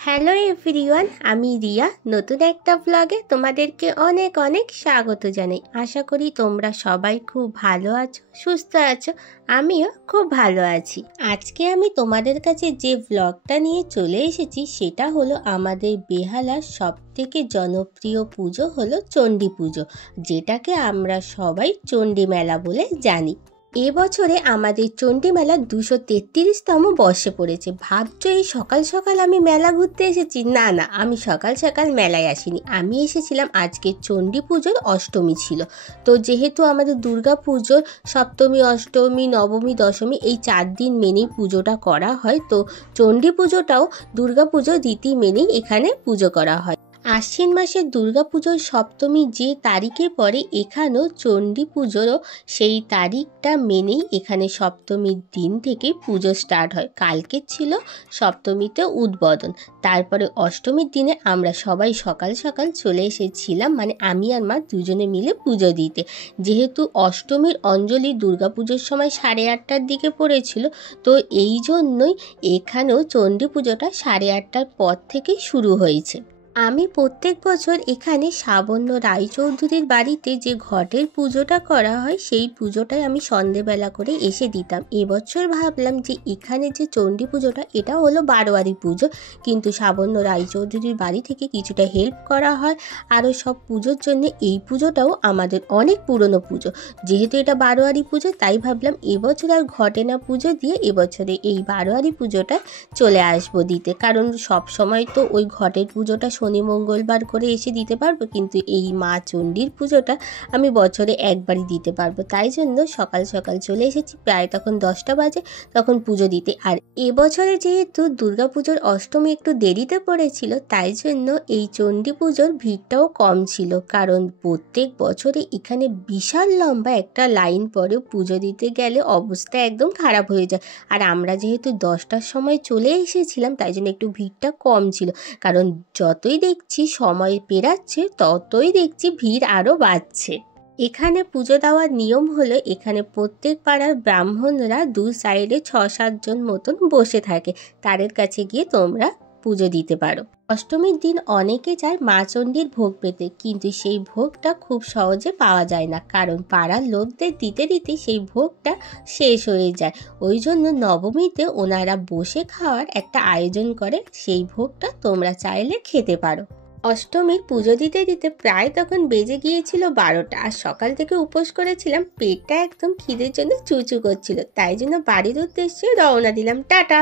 Hello everyone, আমি রিয়া। নতুন একটা ব্লগে তোমাদেরকে অনেক অনেক স্বাগত জানাই। আশা করি তোমরা সবাই খুব ভালো আছো, সুস্থ আছো। আমিও খুব ভালো আছি। আজকে আমি তোমাদের কাছে যে ব্লগটা নিয়ে চলে এসেছি সেটা হলো আমাদের বেহালার সবথেকে জনপ্রিয় পুজো হলো চণ্ডী পুজো, যেটাকে আমরা সবাই চণ্ডী মেলা বলে জানি। এবছরে আমাদের চণ্ডী মেলা 233তম বর্ষে পড়েছে। ভাবছো এই সকাল সকাল আমি মেলা ঘুরতে এসেছি? না না, আমি সকাল সকাল মেলায় আসিনি। আমি এসেছিলাম আজকে চণ্ডী পুজোর অষ্টমী ছিল। তো যেহেতু আমাদের দুর্গা পুজোর সপ্তমী, অষ্টমী, নবমী, দশমী এই 4 দিন মেনেই পুজোটা করা হয়, তো চণ্ডী পুজোটাও দুর্গা পুজোর রীতি মেনেই এখানে পুজো করা হয়। আশ্বিন মাসের দুর্গা পুজোর সপ্তমী যে তারিখে পড়ে, এখানেও চণ্ডী পুজোরও সেই তারিখটা মেনেই এখানে সপ্তমীর দিন থেকে পুজো স্টার্ট হয়। কালকে ছিল সপ্তমীতে উদ্বোধন, তারপরে অষ্টমীর দিনে আমরা সবাই সকাল সকাল চলে এসেছিলাম, মানে আমি আর মা দুজনে মিলে পুজো দিতে। যেহেতু অষ্টমীর অঞ্জলি দুর্গা পুজোর সময় 8:30টার দিকে পড়েছিল, তো এই জন্যই এখানেও চণ্ডী পুজোটা 8:30টার পর থেকে শুরু হয়েছে। আমি প্রত্যেক বছর এখানে সাবন্য রায়চৌধুরীর বাড়িতে যে ঘটের পুজোটা করা হয় সেই পুজোটাই আমি সন্ধেবেলা করে এসে দিতাম। এবছর ভাবলাম যে এখানে যে চণ্ডী পুজোটা এটা হলো বারোয়ারি পুজো, কিন্তু সাবন্য রায়চৌধুরীর বাড়ি থেকে কিছুটা হেল্প করা হয় আরও সব পুজোর জন্য। এই পুজোটাও আমাদের অনেক পুরনো পুজো, যেহেতু এটা বারোয়ারি পুজো তাই ভাবলাম এবছর আর ঘটে না পুজো দিয়ে এবছরে এই বারোয়ারি পুজোটা চলে আসবো দিতে। কারণ সব সময় তো ওই ঘটের পুজোটা শনি মঙ্গলবার করে এসে দিতে পারবো, কিন্তু এই মা চণ্ডীর পুজোটা আমি বছরে একবারই দিতে পারবো। তাই জন্য সকাল সকাল চলে এসেছি, প্রায় তখন 10টা বাজে, তখন পুজো দিতে। আর এবছরে যেহেতু দুর্গা পুজোর অষ্টমী একটু দেরিতে পড়েছিল, তাই জন্য এই চণ্ডী পুজোর ভিড়টাও কম ছিল। কারণ প্রত্যেক বছরে এখানে বিশাল লম্বা একটা লাইন পড়ে, পুজো দিতে গেলে অবস্থা একদম খারাপ হয়ে যায়। আর আমরা যেহেতু 10টার সময় চলে এসেছিলাম তাই জন্য একটু ভিড়টা কম ছিল। কারণ যতই দেখছি সময় পেরাচ্ছে ততই দেখছি ভিড় আরও বাড়ছে। এখানে পুজো দেওয়ার নিয়ম হলো এখানে প্রত্যেক পাড়ার ব্রাহ্মণরা দু সাইডে 6-7 জন মতন বসে থাকে, তাদের কাছে গিয়ে তোমরা পুজো দিতে পারো। অষ্টমীর দিন অনেকে চায় মা চণ্ডীর ভোগ পেতে, কিন্তু সেই ভোগটা খুব সহজে পাওয়া যায় না, কারণ পাড়ার লোকদের দিতে দিতে সেই ভোগটা শেষ হয়ে যায়। ওই জন্য নবমীতে ওনারা বসে খাওয়ার একটা আয়োজন করে, সেই ভোগটা তোমরা চাইলে খেতে পারো। অষ্টমীর পুজো দিতে দিতে প্রায় তখন বেজে গিয়েছিল 12টা, আর সকাল থেকে উপোস করেছিলাম, পেটটা একদম খিদের জন্য চুচু করছিল, তাই জন্য বাড়ির উদ্দেশ্যে রওনা দিলাম। টাটা।